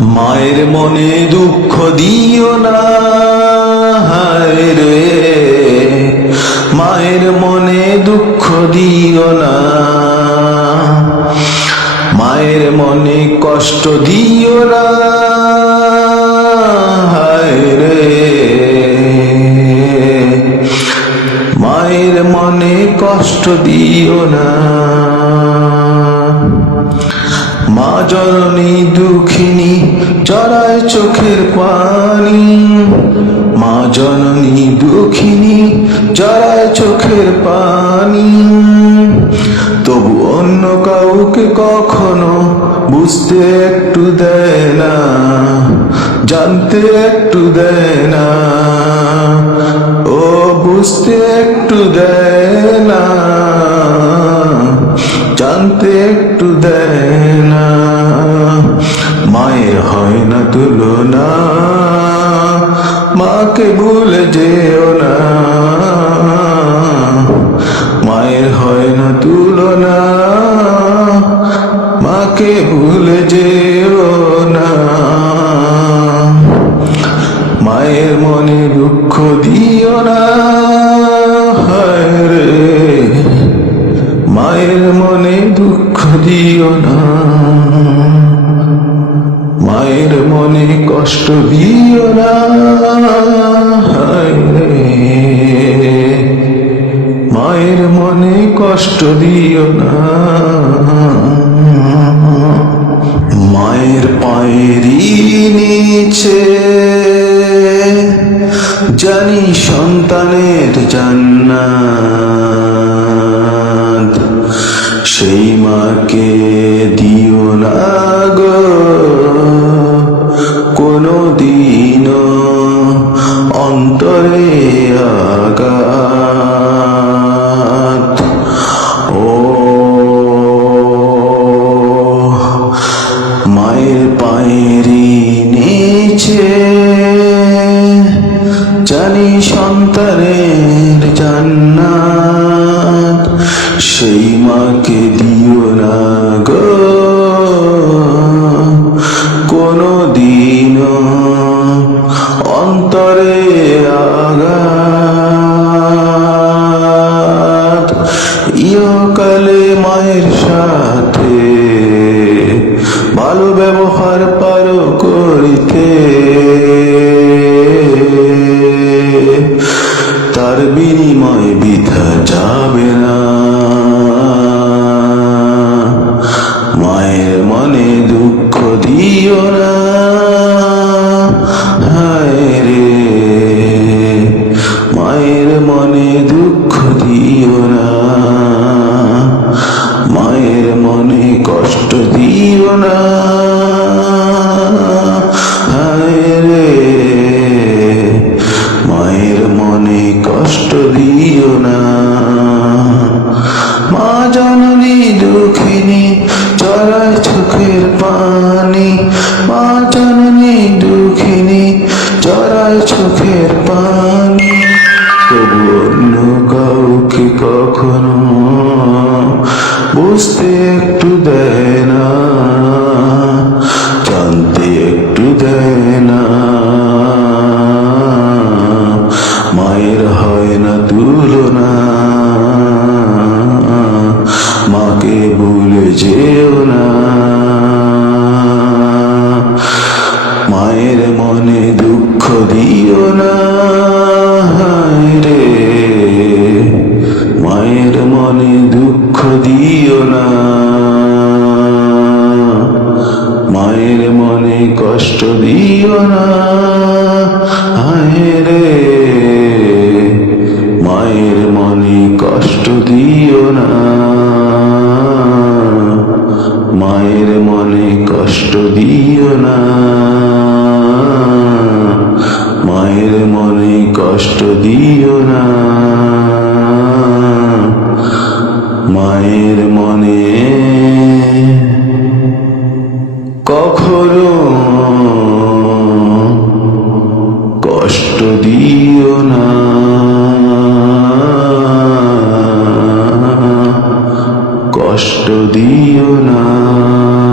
মায়ের মনে দুঃখ দিও না, হায় রে। মায়ের মনে দুঃখ দিও না, মায়ের মনে কষ্ট দিও না রে। মায়ের মনে কষ্ট দিও না। মা জননী দুঃখিনী চড়ায় চোখের পানি। মা জননী দুঃখিনী চড়ায় চোখের পানি। তবু অন্য কাউকে কখনো বুঝতে একটু দেয় না, জানতে একটু দেয় না। ও বুঝতে একটু দেয় না, জানতে একটু দেয় না। মায়ের হয় না তুলনা। মাকে ভুলে যেও না। মায়ের হয় না তুলনা। মাকে ভুলে যেও না। মায়ের মনে দুঃখ দিও না। মায়ের মনে দুঃখ দিও না। মায়ের মনে কষ্ট দিও না মায়ের মনে কষ্ট দিও না। মায়ের পায়েরই নিচে জানি সন্তানের জান্নাত। সেই মাকে পায়েরই নিচে। জানি সন্তানের জান্নাত, সেই মাকে দিও না গো। কোনো দিন অন্তরে আঘাত। ইয়কালে মায়ের সাথে পর পারো করিতে তার বিনিময় বিধা যাবে না। মায়ের মনে দুঃখ দিও না। চোখের পানি, মা জননী দুঃখিনী চড়ায় চোখের পানি। তবু অন্য কাউকে কখনো? বুঝতে একটু দেয় না, জানতে একটু দেয় না। মায়ের হয় না তুলনা, মাকে ভুলে যেও না। কষ্ট দিও না। রে, মায়ের মনে কষ্ট দিও না। মায়ের মনে কষ্ট দিও না। মায়ের মনে কষ্ট দিও না। মায়ের মনে কখন কষ্ট দিও না।